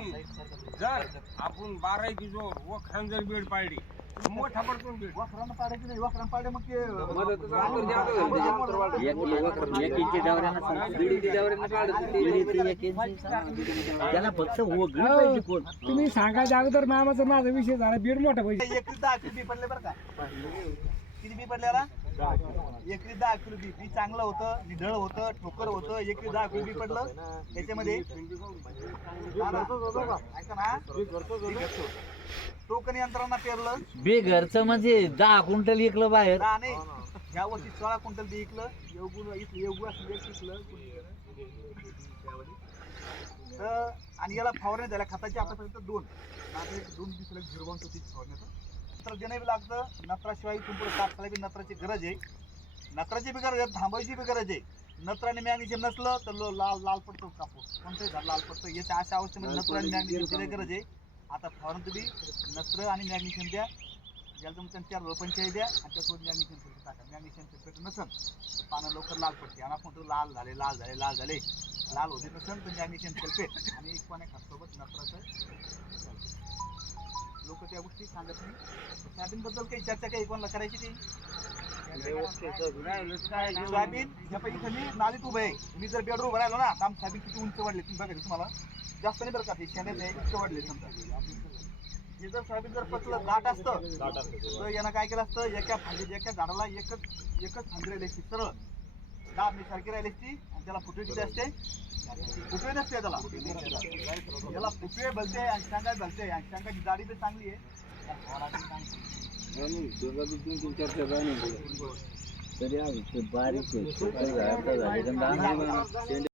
जर आपण बारायची जोर वखरान जर बेड पाडली तर मोठा पडतो बेड. वखरानं पाडायची नाही वखरानं पाडे मग ते एक एक. त्याला फक्त तुम्ही सांगायच्या अगोदर मामाचा माझा विषय झाला बीड मोठा पाहिजे एकरी दहा बी पडले बरं का? किती बी पडल्याला एकरी दहा किलो बी. बी चांगलं होतं निढळ होतं ठोकर होतं एकरी दहा किलो बी पडलं. त्याच्यामध्ये दादा, ऐका ना. टोकन यंत्रणा पेरलं. बेघरचं म्हणजे दहा क्विंटल इकलं बाहेर. दहा नाही. या वर्षी सोळा क्विंटल बी इकलं येवगुण इथलं येवगु असं एक इकलं तर आणि याला फवारणी झाल्या. खताची आतापर्यंत दोन. आता दोन दिवसाला झिरो फवारण्याचं नत्र देणं बी लागतं. नत्राशिवाय तुमचं कापसाला बी नत्राची गरज आहे. नत्राची बी गरज आहे थांबायची बी गरज आहे. नत्र आणि मॅग्नेशियम नसलं तर लो- लाल लाल पडतो कापूस कोणतंही झाड लाल पडतं. याच्या अशा अवस्थेमध्ये नत्र आणि मॅग्नेशियमची लई गरज आहे. आता फवारण तुम्ही नत्र आणि मॅग्नेशियम द्या. ज्याला तुमच्या चार पंचायत द्या आणि त्यासोबत मॅग्नेशियम सल्फेट टाका. मॅग्नेशियम सल्फेट नसेल तर पानं लवकर लाल पडते. आणि आपण लाल झाले लाल झाले लाल झाले. लाल होते नसेल तर मॅग्नेशियम सल्फेट आणि एक पाण्या खातसोबत नत्राचं त्या गोष्टी सांगत नाही. सोयाबीनबद्दल काही चर्चा काही कोणाला करायची नाही. सोयाबीन या खाली नालीत उभं आहे. मी जर बेडरूम उभं ना तर आमचं सोयाबीन किती उंच वाढले तुम्ही बघा तुम्हाला जास्त नाही बरं का ते शेण्यात आहे इतकं वाढले समजा. हे जर सोयाबीन जर पचलं दाट असतं तर यानं काय केलं असतं एका फांदी एका झाडाला एकच एकच फांदी राहिली असती सरळ. दाबणी सारखी राहिली असती आणि त्याला फुटे किती असते. फुटवे नसते त्याला. याला फुटवे भलते आणि शांगा भलते. आणि शांगाची जाडी तर चांगली आहे. तरी बारीक